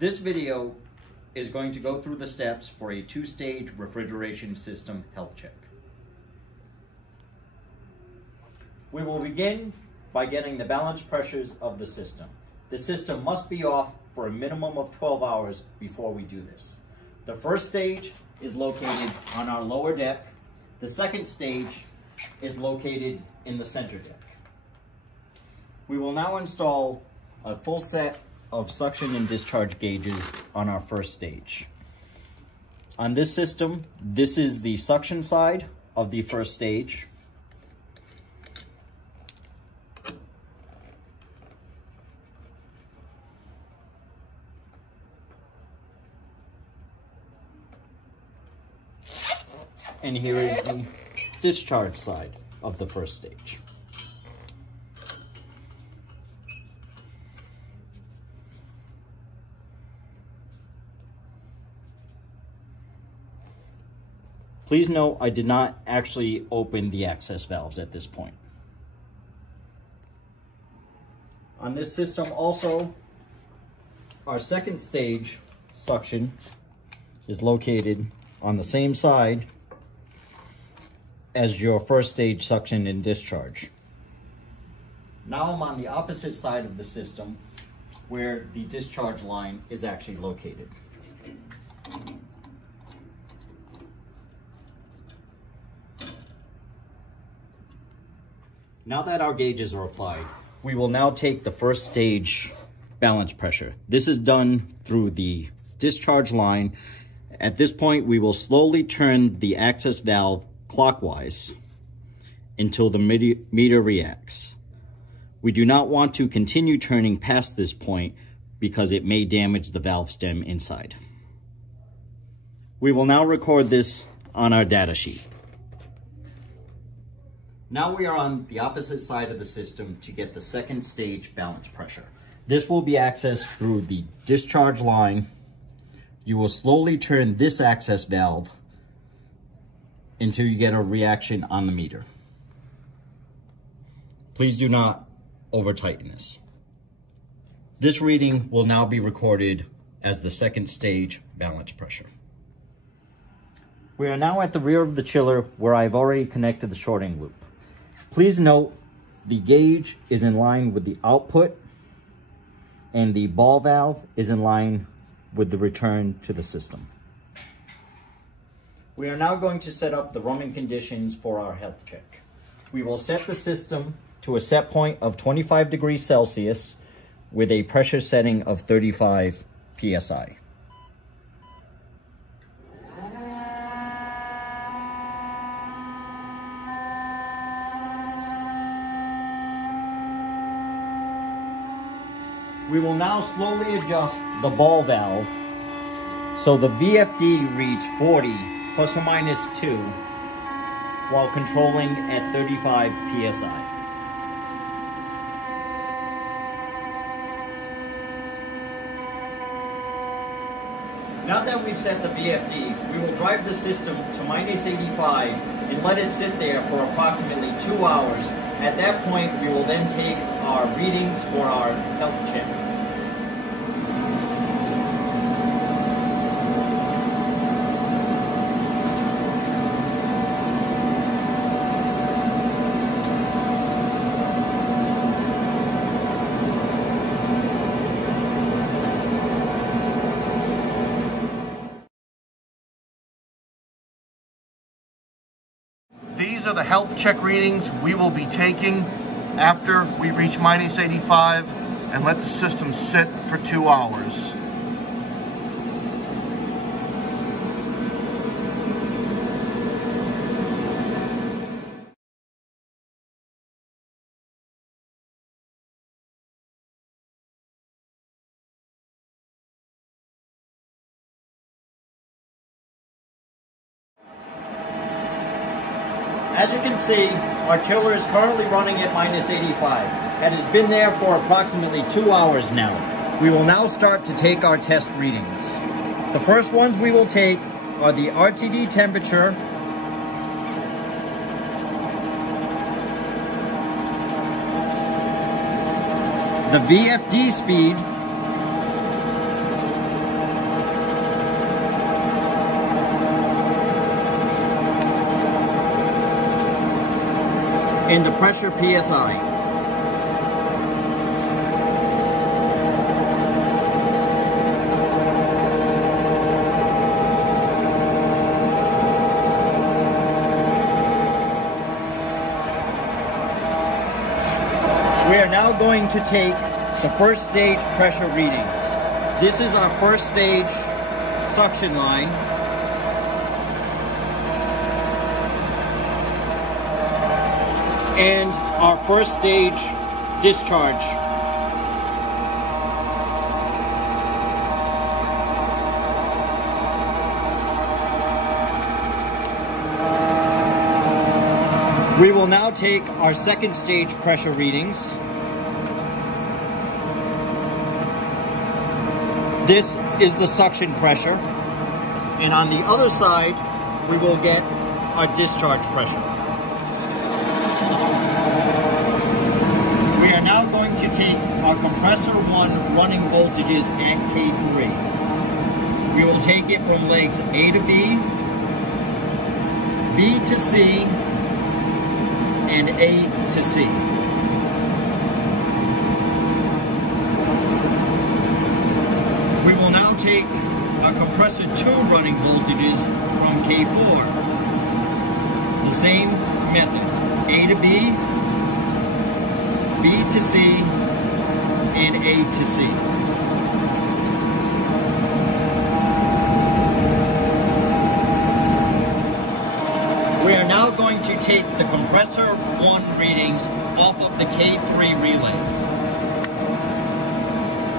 This video is going to go through the steps for a two-stage refrigeration system health check. We will begin by getting the balance pressures of the system. The system must be off for a minimum of 12 hours before we do this. The first stage is located on our lower deck. The second stage is located in the center deck. We will now install a full set of suction and discharge gauges on our first stage. On this system, this is the suction side of the first stage. And here is the discharge side of the first stage. Please note, I did not actually open the access valves at this point. On this system also, our second stage suction is located on the same side as your first stage suction and discharge. Now I'm on the opposite side of the system where the discharge line is actually located. Now that our gauges are applied, we will now take the first stage balance pressure. This is done through the discharge line. At this point, we will slowly turn the access valve clockwise until the meter reacts. We do not want to continue turning past this point because it may damage the valve stem inside. We will now record this on our data sheet. Now we are on the opposite side of the system to get the second stage balance pressure. This will be accessed through the discharge line. You will slowly turn this access valve until you get a reaction on the meter. Please do not over tighten this. This reading will now be recorded as the second stage balance pressure. We are now at the rear of the chiller where I've already connected the shorting loop. Please note the gauge is in line with the output and the ball valve is in line with the return to the system. We are now going to set up the running conditions for our health check. We will set the system to a set point of 25 degrees Celsius with a pressure setting of 35 psi. We will now slowly adjust the ball valve so the VFD reads 40 plus or minus 2 while controlling at 35 psi. Now that we've set the VFD, we will drive the system to minus 85 and let it sit there for approximately 2 hours. At that point, we will then take our readings for our health check. These are the health check readings we will be taking after we reach minus 85 and let the system sit for 2 hours. As you can see, our chiller is currently running at minus 85 and has been there for approximately 2 hours now. We will now start to take our test readings. The first ones we will take are the RTD temperature, the VFD speed, and the pressure PSI. We are now going to take the first stage pressure readings. This is our first stage suction line. And our first stage discharge. We will now take our second stage pressure readings. This is the suction pressure. And on the other side, we will get our discharge pressure. We are now going to take our compressor 1 running voltages at K3. We will take it from legs A to B, B to C, and A to C. We will now take our compressor 2 running voltages from K4. The same method, A to B, B to C, and A to C. We are now going to take the compressor 1 readings off of the K3 relay.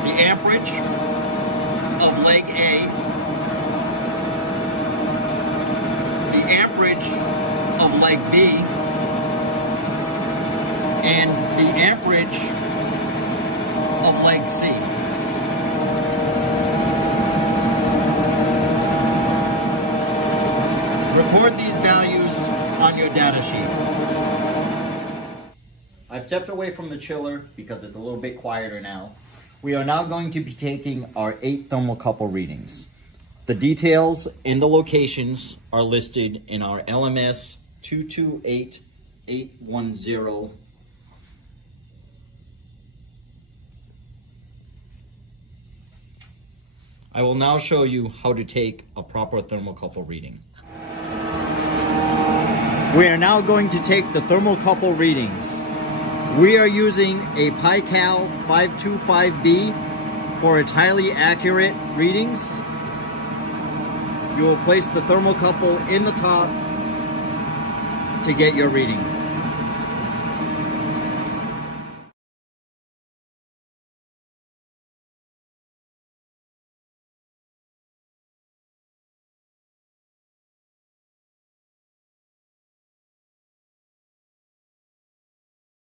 The amperage of leg A, the amperage of leg B, and the amperage of leg C. Record these values on your data sheet. I've stepped away from the chiller because it's a little bit quieter now. We are now going to be taking our 8 thermocouple readings. The details and the locations are listed in our LMS 228810. I will now show you how to take a proper thermocouple reading. We are now going to take the thermocouple readings. We are using a PiCal 525B for its highly accurate readings. You will place the thermocouple in the top to get your reading.